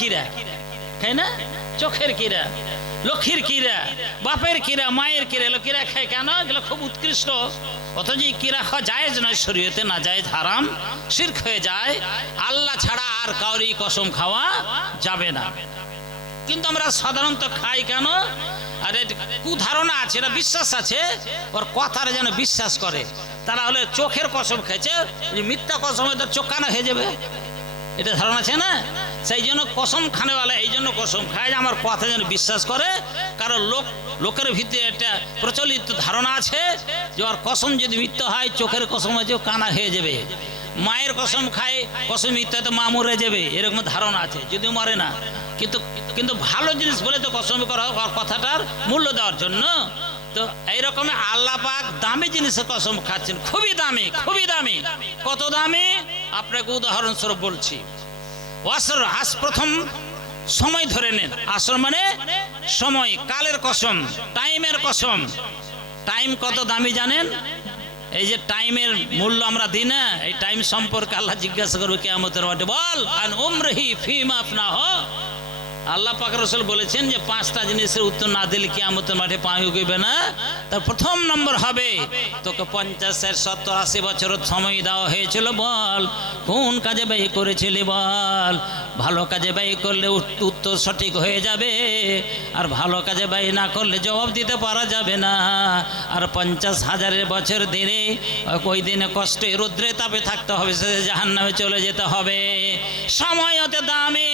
কিরা, খায় না? চোখের কিরা, লক্ষ্মীর কিরা, বাপের কিরা, মায়ের কিরা, এগুলো কিরা খায় কেন? এগুলো খুব উৎকৃষ্ট। অথচ এই কিরা খাওয়া জায়েজ নয়, শরীয়তে না জায়েজ, হারাম, শিরক হয়ে যায়। আল্লাহ ছাড়া আর কাউরি কসম খাওয়া যাবে না। কিন্তু আমরা সাধারণত খাই কেন? আরে কুধারণা আছে, এটা বিশ্বাস আছে, ওর কথার যেন বিশ্বাস করে। তারা হলে চোখের কসম খেয়েছে, মিথ্যা কসম তার চোখ কানা হয়ে যাবে, এটা ধারণা আছে না? সেই জন্য কসম খানেওয়ালা এই জন্য কসম খায়, আমার কথা যেন বিশ্বাস করে। কারণ লোকের ভিতরে একটা প্রচলিত ধারণা আছে যে ওর কসম যদি মিথ্যা হয়, চোখের কসম আছে, ও কানা হয়ে যাবে। মায়ের কসম খায়, কসম মিথ্যা তো মা মরে যাবে, এরকম ধারণা আছে, যদিও মরে না। কিন্তু ভালো জিনিস বলে তো কসম করা হোক, কথাটার মূল্য দেওয়ার জন্য। তো এইরকম আল্লাহ পাক দামি জিনিসের কসম খাচ্ছেন, খুবই দামি, খুবই দামি। কত দামি আপনাকে উদাহরণস্বরূপ বলছি। আসর, আজ প্রথম সময় ধরে নেন। আসর মানে সময়, কালের কসম, টাইমের কসম। টাইম কত দামি জানেন? এই যে টাইমের মূল্য আমরা দিই না, এই টাইম সম্পর্কে আল্লাহ জিজ্ঞাসা করবে কিয়ামতের মাঠে, বল আন উমরিহি ফিমা আফনাহ। আল্লাহ পাক রাসূল বলেছেন যে 5টা জিনিসের উত্তর না দিলে কিয়ামতের মাঠে পা উগবে না। তার প্রথম নম্বর হবে, তোকে 50, 70, 80 বছর সময় দেওয়া হয়েছিল, বল কোন কাজে ব্যয় করেছিলি, বল। ভালো কাজে ব্যয় করলে উত্তর সঠিক হয়ে যাবে, আর ভালো কাজে ব্যয় না করলে জবাব দিতে পারা যাবে না। আর 50,000 বছর দিনে ওই দিনে কষ্টে রৌদ্রে তাপে থাকতে হবে, সে জাহান্নামে চলে যেতে হবে। সময় হতে দামি,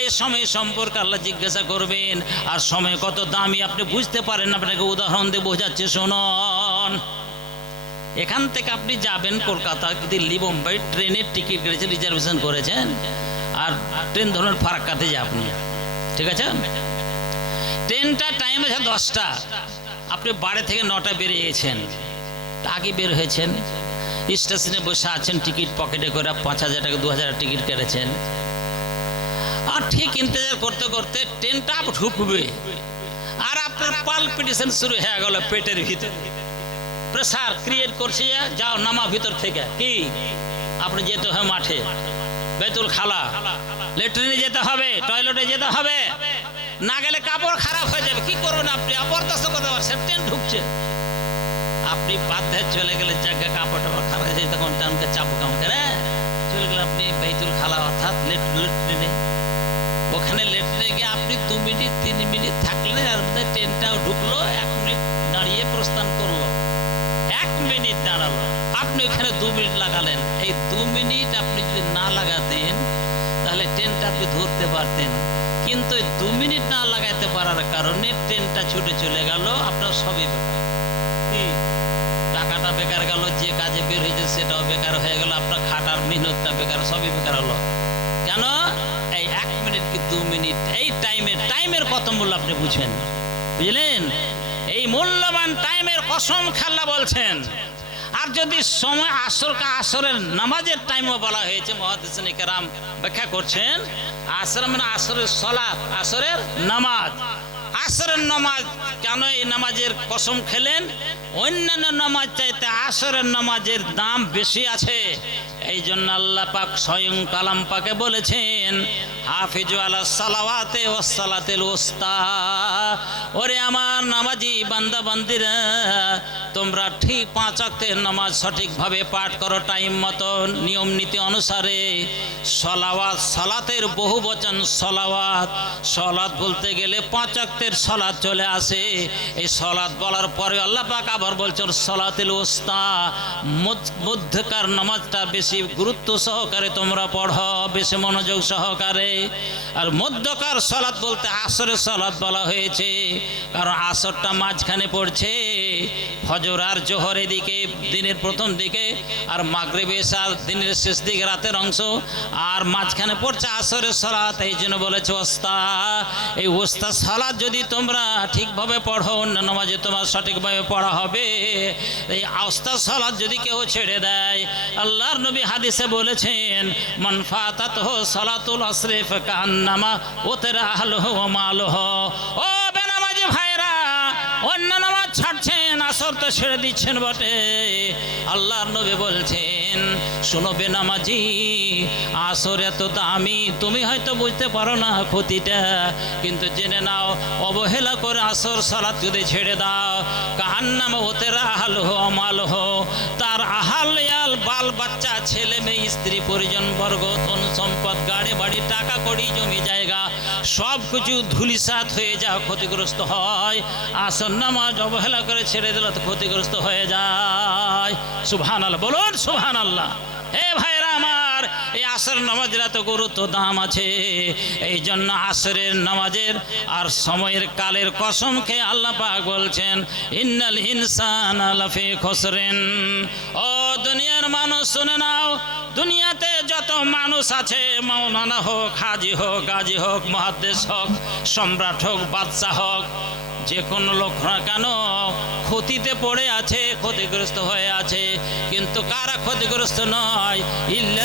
এই সময় সম্পর্কে আল্লাহ জিজ্ঞাসা করবেন। আর সময় কত দামি আপনি বুঝতে পারেন, আপনাকে উদাহরণ দিয়ে বোঝাচ্ছে, শুনুন। এখান থেকে আপনি যাবেন কলকাতা, দিল্লি, বোম্বাই, ট্রেনের টিকিট কেটেছেন, রিজার্ভেশন করেছেন, আর ট্রেন ধরুন ফারাক্কাতে যে আপনি, ঠিক আছে, ট্রেনটা টাইম আছে 10টা, আপনি বাড়ি থেকে 9টায় বেরিয়ে গেছেন, আগে বের হয়েছেন, স্টেশনে বসে আছেন, টিকিট পকেটে করে 5,000 টাকা 2,000 টিকিট কেটেছেন। আর ঠিক ইন্তজার করতে করতে ট্রেনটা ঢুকবে, আর আপনার পালপিটেশন শুরু হয়ে গেল পেটের ভিতরে, প্রেসার ক্রিয়েট করছে, যাও নামা ভিতর থেকে। কি আপনি যেতে হবে মাঠে, বেতুল খালা, লেট্রিনে যেতে হবে, টয়লেটে যেতে হবে, না গেলে কাপড় খারাপ হয়ে যাবে। কি করুন আপনি? অপরদস্ত করতে পারছেন, ট্রেন ঢুকছে, আপনি বাধ্য চলে গেলে, জায়গা কাপড় টাপড় খারাপ হয়ে যায়, তখন ট্রেনকে চাপো কেমন করে চলে গেলেন আপনি বেতুল খালা, অর্থাৎ লেট্রিনে। ওখানে লেট্রিনে গিয়ে আপনি 2 মিনিট 3 মিনিট থাকলে, আর ট্রেনটাও ঢুকলো, 1 মিনিট দাঁড়িয়ে প্রস্থান করলো, 1 মিনিট দাঁড়ালো, আপনি ওখানে 2 মিনিট লাগালেন। এই 2 মিনিট আপনি যদি না লাগাতেন তাহলে ট্রেনটা আপনি ধরতে পারতেন, কিন্তু 2 মিনিট না লাগাইতে পারার কারণে ট্রেনটা ছুটে চলে গেল, আপনার সবই বেকার। কি টাকাটা বেকার গেল, যে কাজে বের হয়েছে সেটাও বেকার হয়ে গেল, আপনার খাটার মেহনতটা বেকার, সবই বেকার হলো। কেন? এই 1 মিনিট কি 2 মিনিট, এই টাইমের কত মূল্য আপনি বুঝেন, বুঝলেন? এই মূল্যবান টাইমের কসম আল্লাহ বলছেন। আর যদি সময় আসরের নামাজের টাইমও বলা হয়েছে, মুহাদ্দিসিনে কেরাম ব্যাখ্যা করছেন, আসর মানে আসরের সালাত, আসরের নামাজ। আসরের নামাজ কেন এই নামাজের কসম খেলেন? অন্যান্য নামাজ চাইতে আসরের নামাজের দাম বেশি আছে। এই জন্য আল্লাহ পাক স্বয়ং কালাম পাকে বলেছেন, হাফিজু আলাস সালাওয়াতি ওয়াস সালাতিল উস্তা। ওরে আমার নামাজি বান্দা বান্দিরা, তোমরা ঠিক 5 ওয়াক্তের নামাজ সঠিকভাবে পাঠ করো, টাইম মতো, নিয়ম নীতি অনুসারে। সালাওয়াত, সালাতের বহু বচন সালাওয়াত। সালাত বলতে গেলে 5 ওয়াক্তের সালাত চলে আসে। এই সালাত বলার পরে আল্লাহ পাক আবার বলছেন সালাতুল উস্তা, মধ্যকার নামাজটা বেশি গুরুত্ব সহকারে তোমরা পড়ো, বেশি মনোযোগ সহকারে। আর মধ্যকার সালাত বলতে আসরের সালাত বলা হয়েছে, কারণ আসরটা মাঝখানে পড়ছে, ফজর আর জোহর এদিকে দিনের প্রথম দিকে, আর মাগরিব এশা দিনের শেষ দিকে, রাতের অংশ, আর মাঝখানে পড়ছে আসরের সালাত। এই জন্য বলেছে ওস্তা। এই ওস্তা সালাত যদি তোমরা ঠিকভাবে পড়ো, অন্য নামাজে তোমার সঠিকভাবে পড়া হবে। এই ওস্তা সালাত যদি কেউ ছেড়ে দেয়, আল্লাহর নবী হাদিসে বলেছেন, মান ফাতাতহু সালাতুল আসরি ফাকান্নামা উতরা আহলুহু ওয়া মালুহু। ও বেনামাজি ভাইরা, অন্য নামাজ ছাড়ছেন, আসর তো ছেড়ে দিচ্ছেন বটে। আল্লাহর নবী বলছেন, শোনো বেনামাজি, আসর এত দামি, তুমি হয়তো বুঝতে পারো না ক্ষতিটা, কিন্তু জেনে নাও অবহেলা করে আসর সালাত যদি ছেড়ে দাও, কাহান্নাম ওতে আহাল হো আমাল হো, তার আহাল ইয়াল বাল বাচ্চা ছেলে মেয়ে স্ত্রী পরিজন বর্গ ধন সম্পদ গাড়ি বাড়ি টাকা কড়ি জমি জায়গা সব কিছু ধুলিসাৎ হয়ে যায়, ক্ষতিগ্রস্ত হয়। আসর নামাজ অবহেলা করে ছেড়ে দিলে তো ক্ষতিগ্রস্ত হয়ে যায়। সুবহানাল্লাহ বলুন, সুবহানাল্লাহ। হে ভাইরা আমার, এই আসর নামাজের এত গুরুত্ব দাম আছে। এই জন্য আসরের নামাজের আর সময়ের কালের কসম খেয়ে আল্লাহ পাক বলছেন, ইন্নাল ইনসানা লাফি খুসরিন। ও দুনিয়ার মানুষ শুনে নাও, দুনিয়াতে যত মানুষ আছে, মাওলানা হোক, হাজি হোক, গাজী হোক, মুহাদ্দিস হোক, সম্রাট হোক, বাদশা হোক, যে কোনো লোক না কেন ক্ষতিতে পড়ে আছে, ক্ষতিগ্রস্ত হয়ে আছে। কিন্তু কারা ক্ষতিগ্রস্ত নয়? ইল্লা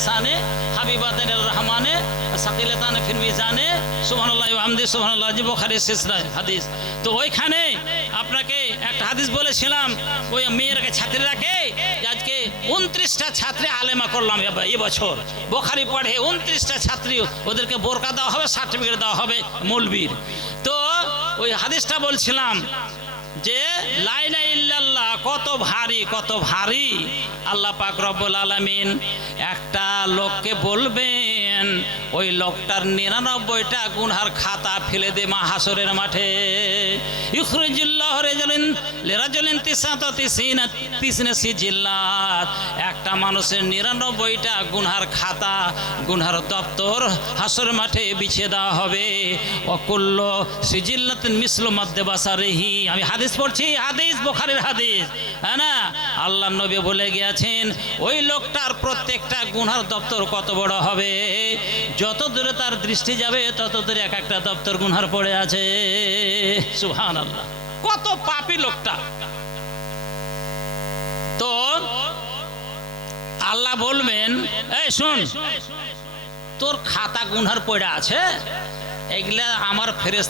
লিসানে হাবিবাতান রহমানে সাকিলাতান ফিল মিজানে সুবহানাল্লাহ ওয়া বিহামদিহি সুবহানাল্লাহ, জি বুখারীর শেষ হাদিস। তো ওইখানে আপনাকে একটা হাদিস বলেছিলাম, ওই মেয়েরাকে ছাত্রীরাকে আজকে 29টা ছাত্রী আলেমা করলাম এবছর, বুখারী পড়ে 29টা ছাত্রী, ওদেরকে বোরকা দেওয়া হবে, সার্টিফিকেট দেওয়া হবে মৌলবীর। তো ওই হাদিসটা বলছিলাম যে লা ইলাহা ইল্লাল্লাহ কত ভারী, কত ভারী। আল্লাহ পাক রব্বুল আলামিন একটা লোককে বলবেন, ওই লোকটার 99টা গুনহার খাতা ফেলে দে মাহাশরের মাঠে। ইখরিজুল্লাহু লিরাজুলিন তিসনা সিজিল্লাত, একটা মানুষের 99টা গুনহার খাতা, গুনহার দপ্তর হাসরের মাঠে বিছিয়ে দেওয়া হবে। ওয়াকুল্লু সিজিল্লাতিন মিসলু মাদ্দে বাসারিহি, আমি হাদিস পড়ছি, হাদিস বুখারীর হাদিস, হ্যাঁ না? আল্লাহর নবী বলে গিয়েছেন ওই লোকটার প্রত্যেকটা গুনহার দপ্তর কত বড় হবে, যত দূরে তার দৃষ্টি যাবে তত দূরে এক একটা দপ্তর গুনহার পড়ে আছে। সুবহানাল্লাহ, কত পাপী লোকটা। তো আল্লাহ বলবেন, এই শুন, তোর খাতা গুনহার পড়ে আছে, এগুলা আমার ফেরেশতা